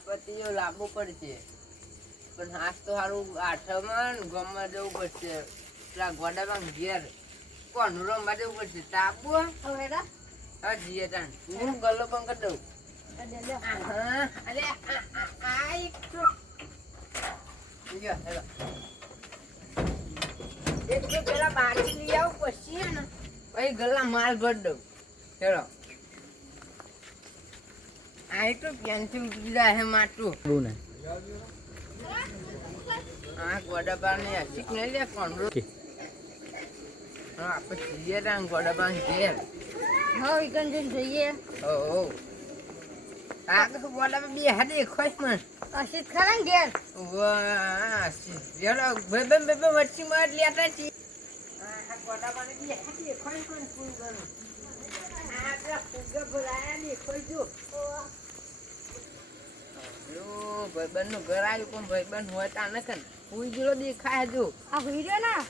માલપત્રીઓ લાવવો પડશે પણ હાસ તો સારું આઠમાં ગામમાં જવું પડશે પેલા ગોડામાં ઘેર કોનું રમવા જવું પડશે તાપુ હા જીએ તાણ હું ગલ્લો પણ કરી દઉં અરે આ એક તો એક તો પેલા બાકી લઈ આવું પછી ને પછી ગલ્લા માલ ભરી દઉં ચલો આ તો પેન્સિલ ઉતરી જાય માટું હા ગોડાબા ને હસીક નહીં લે કોણ હા આપણે જઈએ ત્યાં ગોડાબા ઘેર હા વિકંજન જોઈએ ઓ આ તો ગોડાબા બે હાથે ખોઈ મને અશિત ખરા ને ઘેર વાહ જેલો બે વચ્ચી માં લેતા છી આ ગોડાબા ને બે હાથે ખોઈ ફૂલ ગયું આ તો ફૂગા ભરાયા ને ખોઈ જો ભાઈબંધ નું ઘર આવ્યું પણ ભાઈબંધ હોય તા ન કન ફૂલ જેલો દેખાય જો આ વિડિયો ના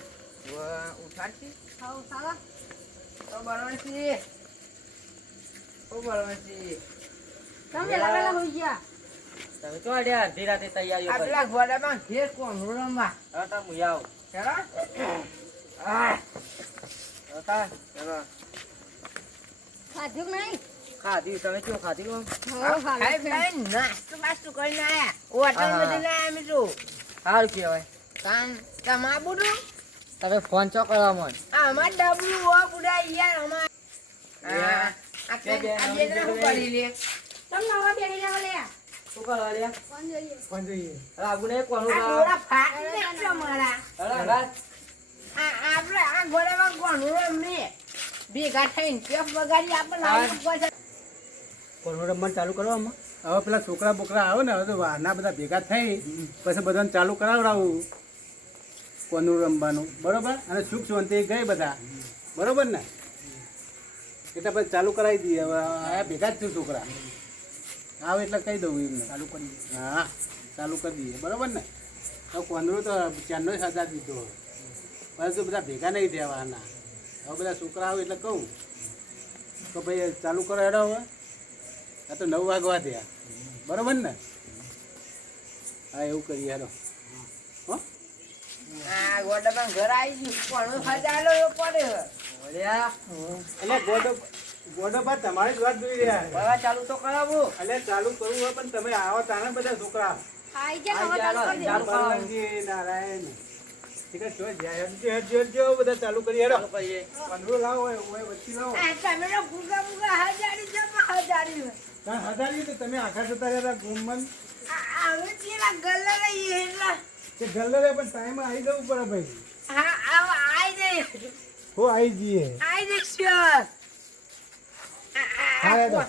ઉઠાડતી હાઉ સાલા તો બળવંતજી ઓ બળવંતજી તમે લાવેલા હોઈ ગયા તમે તો આડ્યા ધીરાતે તૈયારીઓ કરી આપલા ગોડામાં ઘેર કોણ રમવા હતા હું આવ ચલો આ હતા ચલો ખાધું નહીં ખાધી તમે શું ખાધી હો ખાઈ ખાઈ નાસ્તો બાસ્તો કરીને આયા હોટલ માંથી ના આયા મિત્રો સારું કહેવાય કાન તમા બુડું તમે ફોન ચો કરવા મન અમાર ડબલું હો બુડા યાર અમાર આ બે શું કરી લે તમને હવે બેહી જાવ લે શું કરવા લ્યા કોણ જોઈએ રાગુને કોનું આ ખાવ ડોરા ફાટી દેખજો મારા આપણે આ ગોળામાં કોણ રમે ભેગા થઈને પેપ વગાડી આપણે લાવી પડશે કોનું રમવાનું ચાલુ કરો આમાં હવે પેલા છોકરા બોકરા આવે ને હવે તો વારના બધા ભેગા થઈ પછી બધાને ચાલુ કરાવડાવું કોનું રમવાનું બરોબર અને સુખ શાંતિ ગઈ બધા બરોબર ને એટલે પછી ચાલુ કરાવી દઈએ હવે આ ભેગા જ છું છોકરા આવે એટલે કહી દઉં એમને ચાલુ કરી હા ચાલુ કરી દઈએ બરોબર ને હવે કોંદરું તો ચારનો સજા દીધો હવે તો બધા ભેગા નહીં થયા વારના હવે બધા છોકરા આવે એટલે કહું તો ભાઈ ચાલુ કરો હેડો હવે આ તો 9 વાગવા થયા બરોબર ને હા એવું કરીએ હેડો હો આ ગોડામાં ઘર આવી ગયું કોણ ખજાલો એ પડે એટલે ગોડો બા તમારી જ વાત જોઈ રહ્યા છે. હવે ચાલુ તો કરાવું એટલે ચાલુ કરવું હોય પણ તમે આવો તાણે બધા છોકરા આઈ જા હવે ચાલુ કરી દે ચાલુ કરો. ભગવાનજી નારાયણ ઠીક છે જો જાય હેડજો બધા ચાલુ કરી હેડો ચાલુ કરીએ પંદરો લાવો હોય વચ્ચે લાવો આ તમે તો ભૂગા હજારી જમા હજારી કારણ હજારી તો તમે આખા જતા રહ્યા ગુમન આવે પેલા ગલ્લા લઈએ એટલા કે ગલ્લરે પણ ટાઈમ આવી જવું પડે ભાઈ હા આવ આઈ દે હો આવી જઈએ આઈ દે શ્યોર હા, હેડો.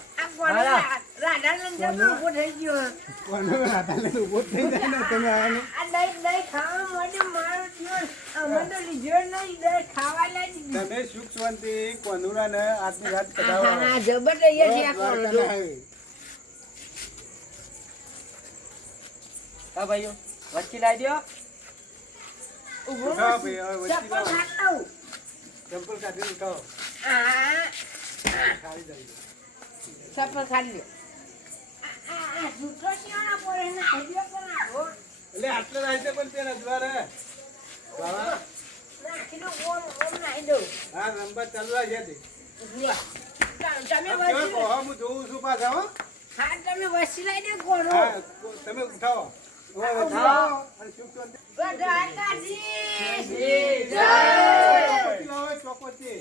રાધા લંજા ઉભો થઈ ગયો કોનો હાથાને ઊભો થઈ જાય ને તમે આને આ દહીં ખાવા માટે મારો જીવન અમે તો લીધો નહીં દહીં ખાવા લાગી તમે સુખ શાંતિ કોનુરાને આજની રાત કઢાવો હા જબર રહીએ છે આ કોણ જો હા ભાઈઓ વચ્ચે લાવી દો ઉભો ઉઠાવો ભાઈ, હવે વચ્ચે ચપ્પલ લાવો. ખાતા ચંપલ કાઢીને ઉઠાવો આ ખાલી જાય ચપ્પલ ખાલી લ્યો આ જૂતો શિયાળા પડે ને હૈયો પણ આવો એટલે આટલે રાઈતે પણ તે રજવારે બાબા નાખી દો ઓમ નાખી દો હા રંબા ચાલવા છે તે તમે કેવો વસી કહો હું જોઉં છું પાછા હો હા તમે વસી લઈ દે કોનો હા તમે ઉઠાવો હવે ઉઠાવો અને સુખ શાંતિ બધા કાઢી જય ચોપટી લાવો, ચોપટી.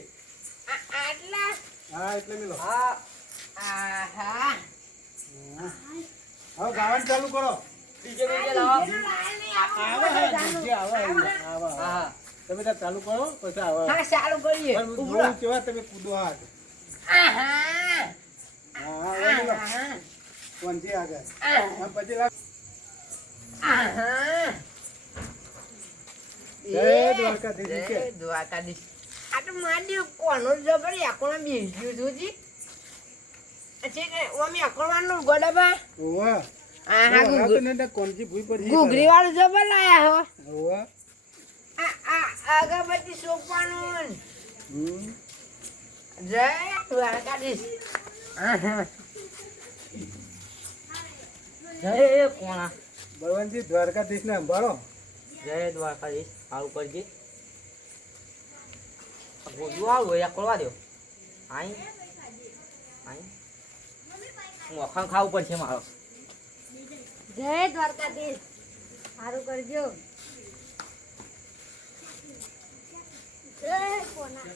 આટલા હા એટલે મેલો હા આહા હવે ગાવાનું ચાલુ કરો ડીજે બીજે લાવો જેનો લાલ નહીં આપણો આવે બધા હે, જાણો. જે આવે આવે હા હા તમે ત્યાં ચાલુ કરો પછી આવે હા ચાલુ કરીએ પણ હું ઉભરો. જોઉં કેવા તમે કૂદો હાથ આહા હા હા હવે મેલો આહા કોણથી આગળ આહા હા પછી લાવ આહા જય દ્વારકાધીશ જય કે. દ્વારકાધીશ. આ તો મારી કોનો જબર આકોણા બેસ્યું હતું જી છે કે ઓમી આકોણવાનું ગોડાબા ઓવા આહા તો ને કોણથી ભૂઈ પડી ઘૂઘરી વાળું જબર લાયા હો ઓવા આ અગરબત્તી સોંપવાનું હમ જય દ્વારકાધીશ આહા જય કોણા બળવંતજી દ્વારકાધીશને સંભાળો. જય દ્વારકાધીશ આવું કરજે ગોજુ આવું હોય ખોલવા દો આઈ આઈ હું અખાણ ખાવું પડશે મારો જય દ્વારકાધીશ સારું કરજો જય કોના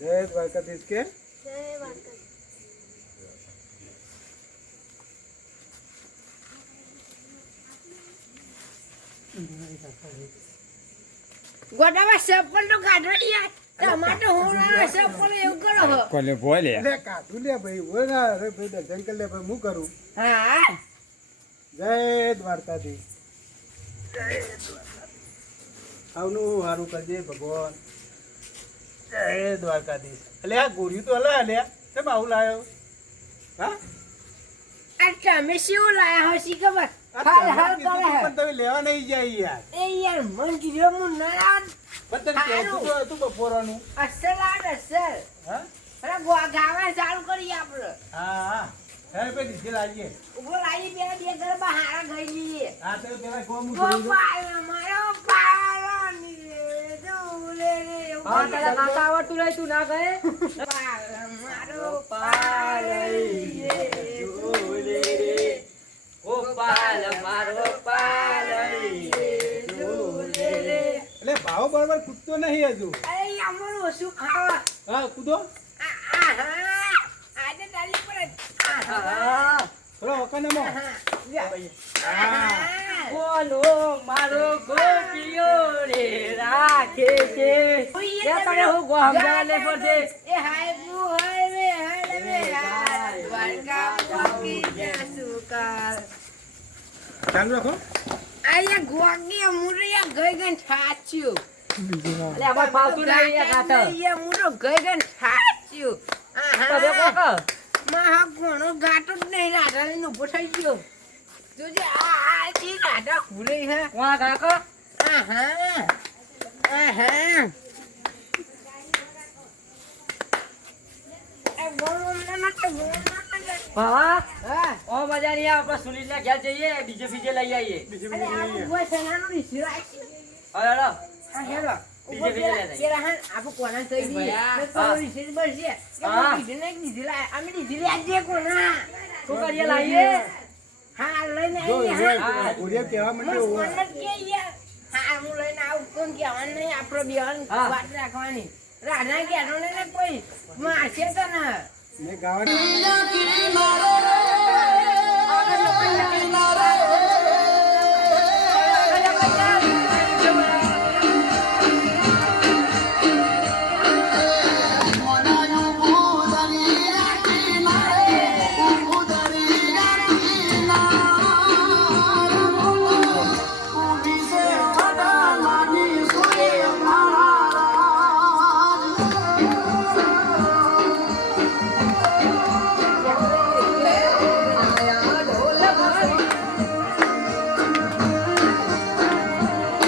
જય દ્વારકાધીશ કે જય દ્વારકાધીશ ગોડામાં ચપ્પલ તો કાઢો યાર. તમારે તો હું ના ચપ્પલ એવું કરો છો. કોને બોલે લે કાઢું લે ભાઈ બોલ ના અરે ભાઈ દર્શન કરી લે ભાઈ હું કરું. હા જય દ્વારકાધીશ. આવનું સારું કરજે ભગવાન. જય દ્વારકાધીશ. અલે આ ગોળ્યું તો હલા અલ્યા કેમ આવું લાયો? હા આ તમે શું લાયા હો શી ખબર? આ હાલ તમારે હાલ કીધું કરે તું પણ તમે લેવા નહીં જાય યાર. એ યાર મન કીધું હું ના આવત. પણ તને કહેતું તો હતું બપોરનું. અસલ આવત અસલ. હા અરે ગાવા ચાલુ કરીએ આપણે. હા હા હવે પેલી ડીઝલ આવીએ. ઉભો લાવી પેલા બે ગરબા હારા ગઈ લઈએ. હા તો પેલા કોમ જોઈ લો. ગોપાલ મારો પાલની રે ઝૂલે રે. હા તારા કાકા આવડતું નહીં તું ના કહે પાલ મારો પાલની રે ઝૂલે રે. ગોપાલ મારો પાલઈ રે ઝૂલે રે. એટલે ભાવ બરાબર કૂદતો નહીં હજુ. અરે અમારું ઓછું ખાવા. હા કૂદો. આહા આજે તારી પર હા થોડો વકાનામો. આહા બોલો મારો ગોપિયો રે રાખે છે યા તને હું ગો સમજાવવા લે પડશે એ હાય બુ હાય વે દ્વારકા પકી જસુકાર. ચાલુ રાખો. આયા ગોગી મુરિયા ગઈ ગઈ થાચ્યું. અલે અમાર ફાવતું નહીં યા કાતર આયા મુરો ગઈ ગઈ થાચ્યું. તો બે આહા કોક મહા કોણો ગાટો જ નહીં રાધાને ઉભો થઈ ગયો. જોજે આ જી રાધા ખુલે હે. કોણ કાકા આહા આહા એ બોલો મને તો ભાવા હા ઓ મજા નહીં આવે આપણે સુનિલના ઘેર જઈએ ડીજે ફીજે લઈ આવીએ અરે આ બુઆ સેનાનો નિશરાય છે. હવે હેડો આ હેલો બીજે બીજે લેતા આવીએ. કેરા હાન આપો કોના થઈ ગઈ હા. તો વિશેષ બળશે હા. કે દીને દીધી લા અમે દીધી લા જે કોના શું કરીએ લાવીએ હા લઈને જો આવીએ હા હા. ઓડિયો કહેવા મને માંડ્યો ફોન જ કે યાર હા હું લઈને આવું કોણ કહેવાનું નહીં આપણો બેન હા. વાત રાખવાની રાધા કહેવાનો ને કોઈ મારશે તો ને મેં ગાવાનું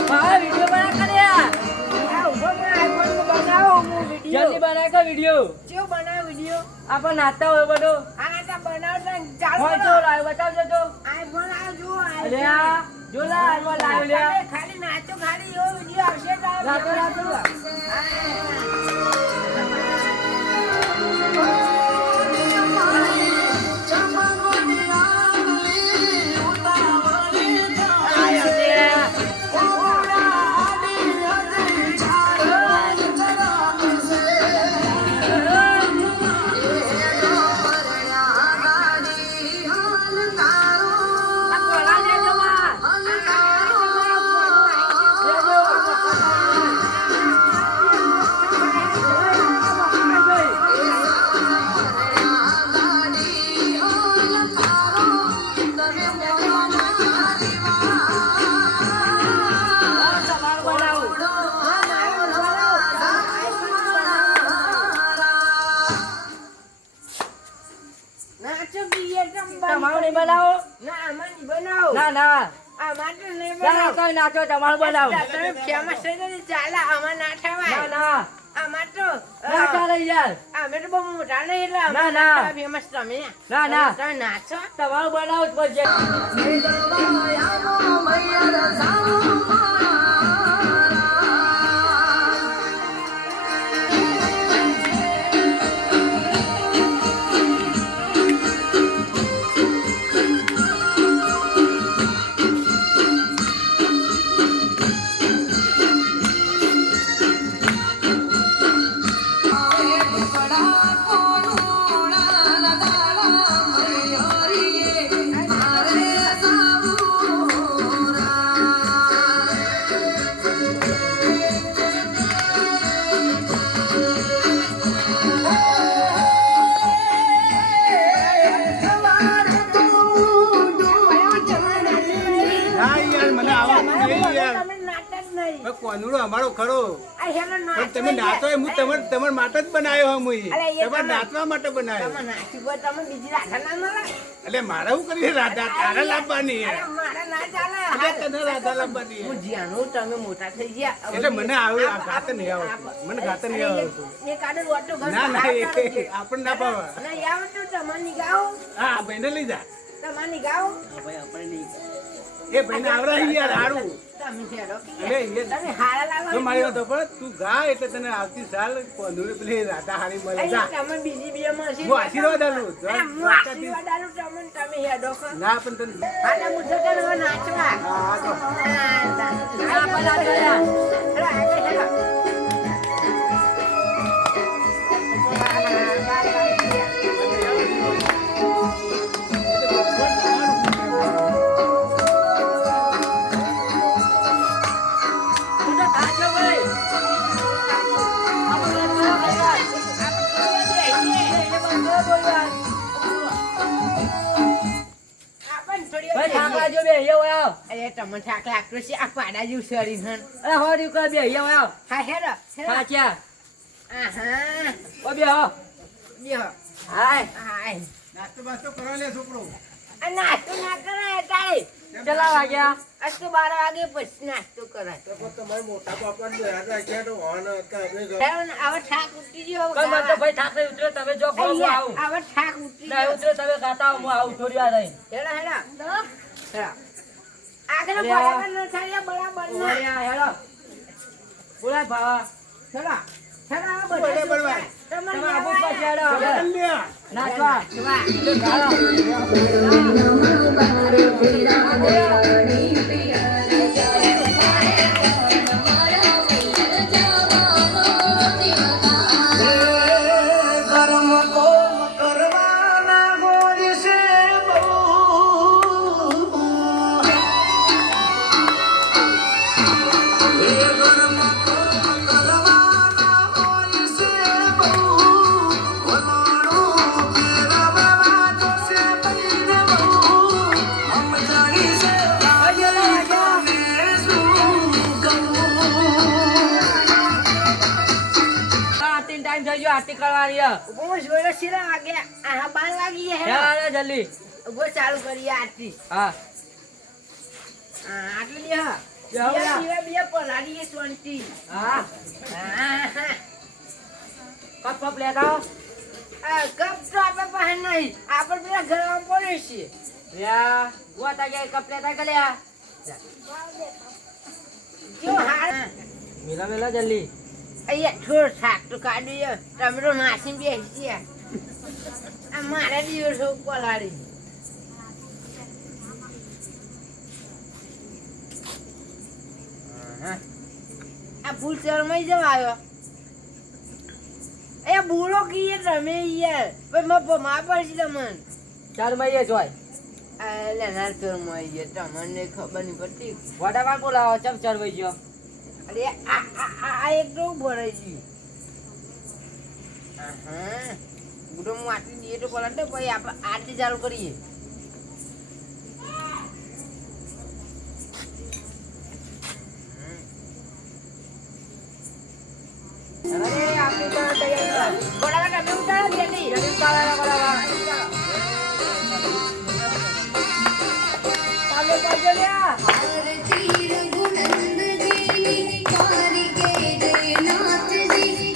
ભાવા વિડિયો બના કર્યા આ ઉભો મને આઈફોન બનાવો હું જલ્દી વિડિયો બનાય કો વિડિયો કેવો બનાવ વિડિયો આપણે નાચતા હોય બધો આ તા બનાવતા ચાલુ હોય જો લાવ બતાવજો તો આઈફોન આ જો અલે આ જો લા આમાં લાવ લે ખાલી નાચો ખાલી એવો વિડિયો આવશે તો રાતો રાતો નાચો બીએ તમ તમારું નહીં બનાવો ના આમાં નહીં બનાવો ના ના આ માટે નહીં ના બનાવો કઈ નાચો તમારું બનાવો તમે ફેમસ થઈ ગયો ચાલે આમાં ના ના થવાય ના અમાર તો ના ચાલે યાર. અમે તો બહુ મોટા નહીં એટલે ના, ના. ફેમસ તમે ના, ના. તમે નાચો તમારું બનાવવું જ પડશે. ના યાર મને આવડતું નહીં યાર તમે નાટક નહીં હવે કોનુડો અમારો ખરો આ હેલો પણ તમે નાચો એ હું તમારા માટે જ બનાવ્યો હું તમારે નાચવા માટે બનાવ્યો તમે નાચી ગયો તમે બીજી રાધા ના મળે એટલે મારે શું કરીએ રાધા તારે લાવવાની યાર અરે મારે ના ચાલે એટલે તને રાધા લાવવાની હું જ્યાંનું તમે મોટા થઈ ગયા એટલે મને આવું આ ગાતે નહીં આવડતું મને ગાતે નહીં આવડતું એ કાઢે રોટો ઘર ના ના બહાર કાઢો છે. આપણને ના પાવા ના આવડતું તમારી ગાઓ હા ભાઈને લઈ જા તમારી ગાઓ એ ભાઈને આવડે યાર હારું તમે ફેરો એટલે એ તમે હારા લાવો જો મારી વાત પણ તું ગા એટલે તને આવતી સાલ કોનુડે પેલી રાધા હારી મળે જા તમે બીજી બે માં હું આશીર્વાદ આલું હું આશીર્વાદ આલું તમે હેડો ખો ના પણ તને હાલે મુઠ્ઠો કરવા નાચવા હા તો આ પેલા ગયા. હેલો આગળ હેલો તું તો થાક્યો ભાઈ. આપણે તો ગયા. એ બંધો બોલ્યા. ભાઈ થાક લાગ્યો બે અહીંયા આવ. અરે તમને થાક લાગતો છે આ પાડા જેવું શરીર હન અરે હો દીકરા બે અહીંયા આવ. હા હેલો થાક્યા. આહા ઓ બે હો. લ્યો હાય. હાય નાસ્તો બાસ્તો કરવા લે છોકરો આ નાસ્તો ના કરાય તારે કેટલા વાગ્યા? આજ તો 12 વાગે પછી નાસ્તો કરાય તમારે મોટા બાપાને યાદ રાખ્યા તો હોન હતા હેલો ને આવા થાક ઉતરી ગયો કઈ મત તો ભાઈ થાક નહીં ઉતર્યો. તમે જો ખરો હું આવું. આવા થાક ઉતરી ના ગયો ઉતર્યો તમે ગાતા આવો, હું આવું થોડી વાર રહીને. હેલો હેલો હેલો આગળ અરે બરાબર ન થાય બરાબર ના ઓળ્યા, હેલો. બોલાય ભાવા. હેલો હેલો બરાબર, બરાબર. તમારે તમે આબુ જ પાછી હેડો હવે. લ્યા નાચવા. આરતી ટાઈમ થઈ ગયો, આરતી કરવાની છે. ઉભો જોયો શીરા વાગે આ 12 વાગી ગયા હેલો, હેલો હેલો, જલ્દી. ઉભો ચાલુ કરીએ આરતી હા. આટલી લે હા બેહો, બેહો. બે પલાડી શાંતિ હા. હા કપ કપ લેતા આવો. આ કપ તો આપણે પાસે નહીં આપણે પેલા ઘરમાં પડે છે લ્યા, ગોતા ગયા કપ લેતા કે લ્યા. જો હાર મેલા મેલા જલ્દી. અહીંયા થોડો થાક તો કાઢ્યો તમે તો માસી બેસી ગયા આ મારા દિવસો પલાડી આ ફૂલ શરમાઈ જવા આવ્યો એ ભૂલો કીએ તમે યાર ભાઈ માં પડશે તમને ચાલ મઈએ જોય. એટલે ના શરમાઈ ગયા તમને ખબર નહીં પડતી વોટા પાક બોલાવો, ચમ ચરવાઈ ગયો. અરે આ એક તો ભરાઈ ગયું હા બુડો હું આટલી દઈએ તો પલાટે પછી આપણે આરતી ચાલુ કરીએ અરે આરતી તો તૈયાર કર. બરાબર તમે ઉતારો જલ્દી જલ્દી ઉતારો, બરાબર. ચાલુ કરજો લ્યા. તીર ગુણંદ દેવી કારિકે જયનાથ જી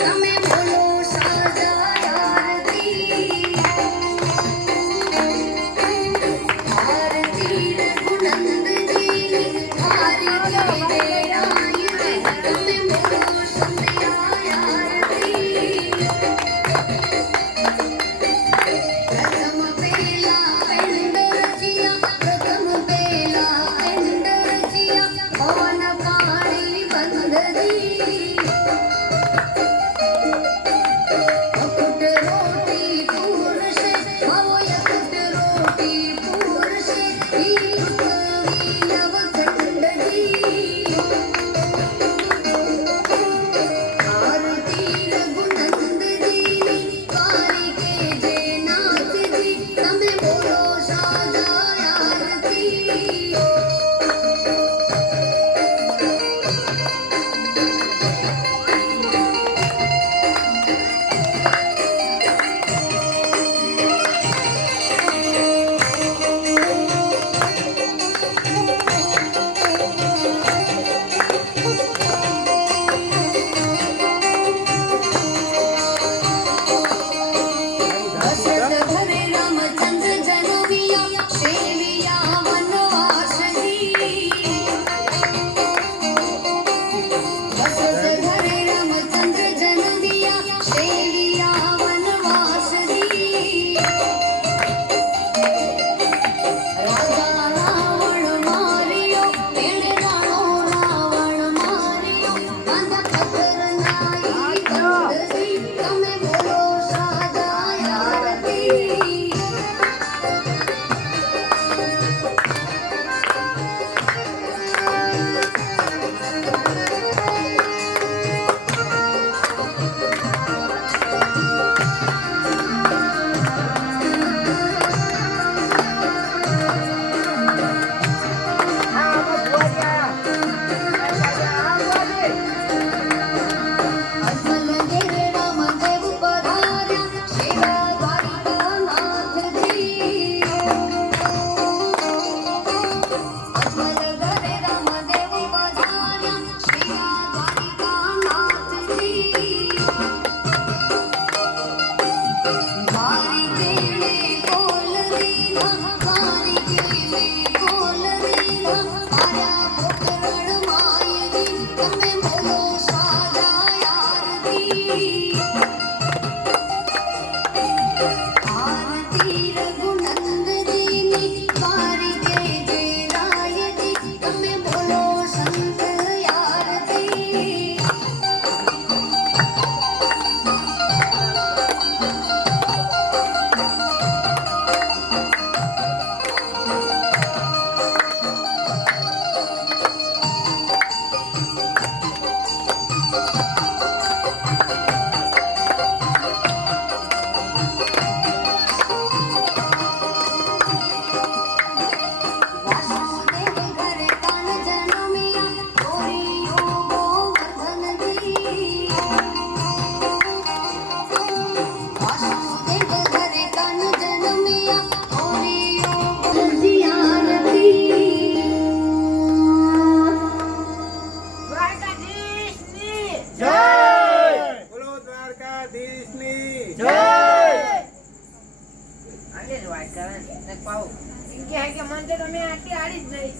મેં આટી આડી જ નહીં.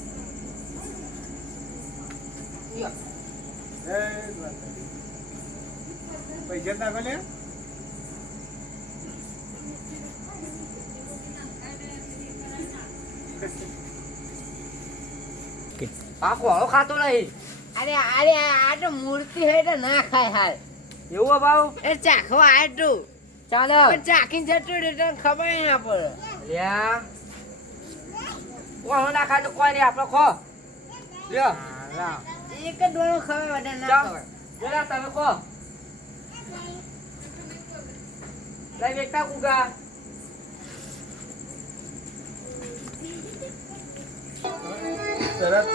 લ્યો. જય દ્વારકાધીશ. પૈસા નાખો લે. આ કોળો ખાતો નહીં. અરે અરે આ તો મૂર્તિ હે તો ના ખાય હાલ. એવું હે ભાવ? એ ચાખવા આટું ચાલે. પણ ચાખીને જતું રહે તને ખબર ના પડે. લ્યા. કોળો ના ખાય તો કોઈ નહીં, આપણે ખો. લ્યો. એક જ દોણું ખબર વધારે ના ચાલ. ખબર. જરા તમે ખો. લઈ બેટા કુગા. તરત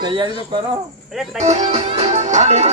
તૈયારી તો કરો. એટલે તૈયાર.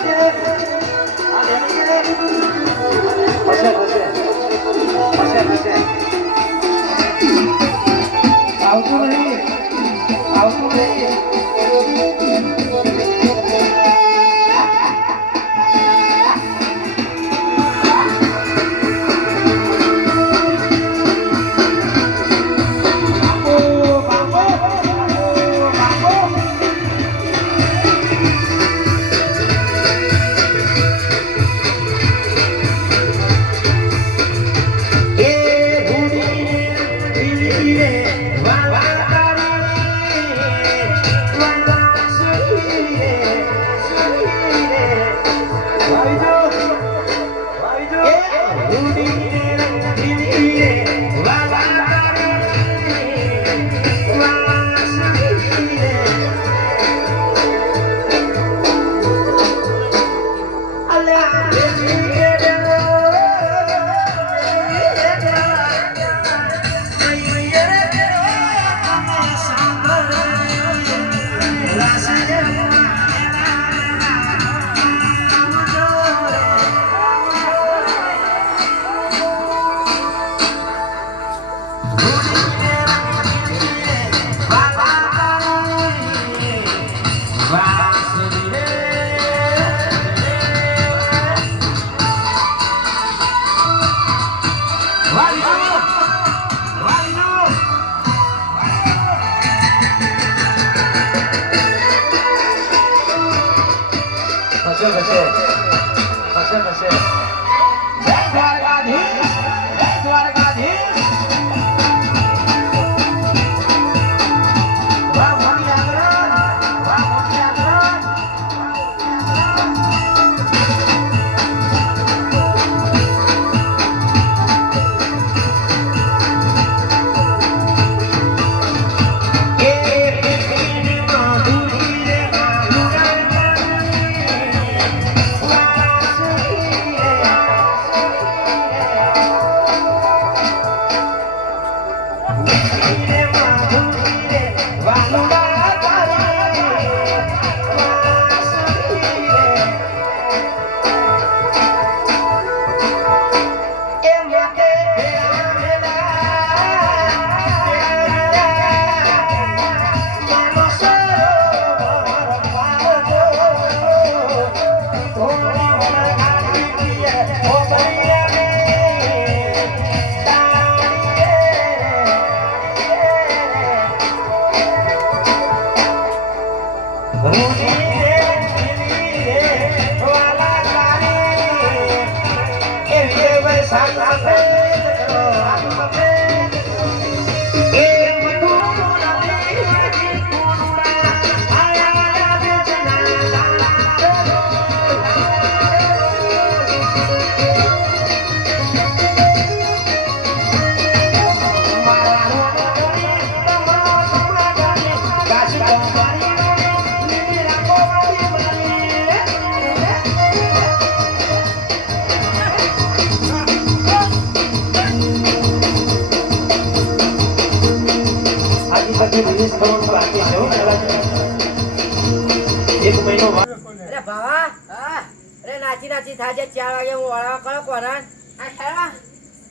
અરે ભાવા હા અરે નાચી નાચી થાજે 4 વાગે હું વળાવા કરો કોના આ ખેલા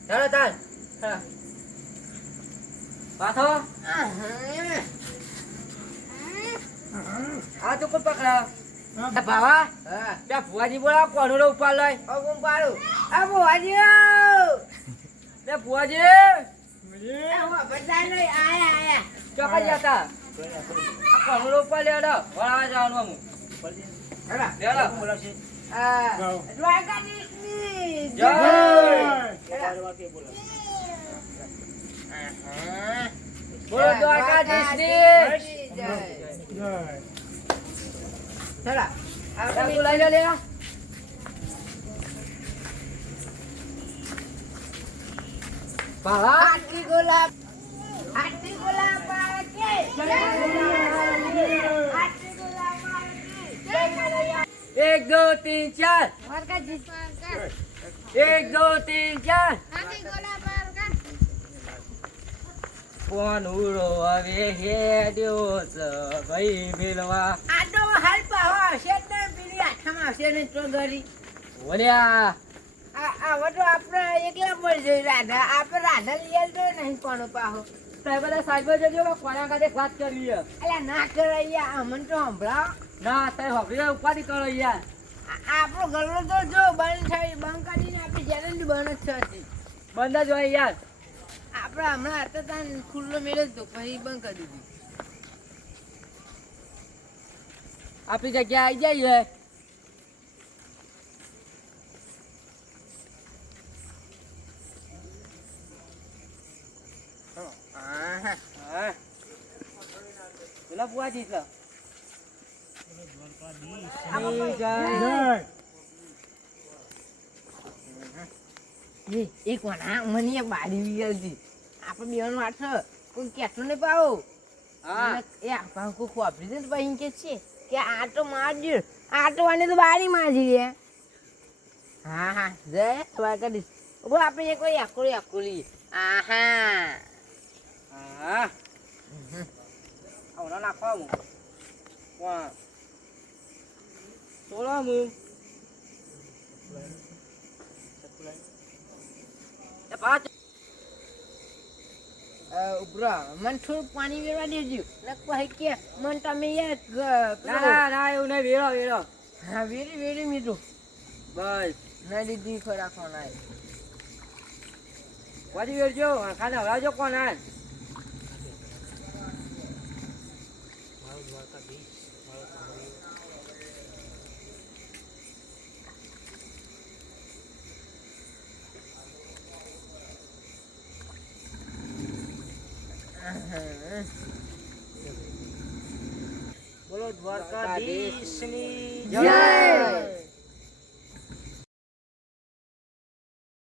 ચાલો તાલ પાછો. આ તો કોઈ પકડા. આ ભાવા હા. ત્યાં ભુવાજી બોલાવો, કોનો ઉપાડ લઈ. હું પાડું આ ભુવાજી ત્યાં ભુવાજી બધા નહીં આયા આયા ચોકા જતા. આ કોનું રોપવા લેડો વળાવા જવાનું અમુ હેડા. લેડો આ જાઓ. દ્વારકાધીશની જય. આહા. બોલો દ્વારકાધીશની જય. જય. હેડા. આ તું લઈ લે લેવા ભાલા આરતી ગુલાબ આરતી ગુલાબ પાકે આરતી ગુલાબ પાકે જય કનૈયા. 1 2 3 4 દ્વારકાધીશ 1 2 3 4 આખી ગોલા દ્વારકા કોણ ઉડો હવે હેડ્યો છે ભાઈ મેલવા આ તો હાલ પાહો આવશે જ ને પેલી આઠામાં આવશે ને તો ગરી ઓલ્યા આ બધું આપણે એકલા પડી જઈ રાધા આપણે રાધા લઈ તો નહીં કોનો પાહો સાહેબ બધા સાહેબ જજો કોના કાજે વાત કરવી છે અલ્યા ના કરાય અમન તો સંભળાવ ના સાહેબ હવે ઉપાધિ કરો યાર આપણો ગલ્લો તો જો બંધ થઈ બંધ કરીને આપણી ચેનલ બંધ જ થતી બંધ જ હોય યાર આપણે હમણાં હતા ત્યાં ખુલ્લો મેળે જ તો પછી બંધ કરી દીધી આપણી જગ્યા આવી જાય આહા. હા પેલા બુઆજી છે જય. એક વાર મને એક બારી વીગલતી આપણે બેવાનું આઠ કોઈ કહેતું નહીં પાવો હા એ આપણા કોઈ ખોપરી છે ને પછી કે છે કે આટો મારજો આટો વાને તો બારી મારી રે હા હા જય દ્વારકાધીશ બોલ આપણે એક વાર આખું આખું લઈએ આહા હા આવના નાખવા હું વાહ સોળા હું એ પાંચ ઉભરા મને થોડું પાણી વેરવા દેજો ને પછી કે મને તમે ના ના ના એવું નહીં વેરો વેરો હા વેરી વેરી મીઠું બસ ના દીધી ખરા કોના પછી વેરજો ખાને હલાવજો કોણ હા બોલો દ્વારકાધીશની જય.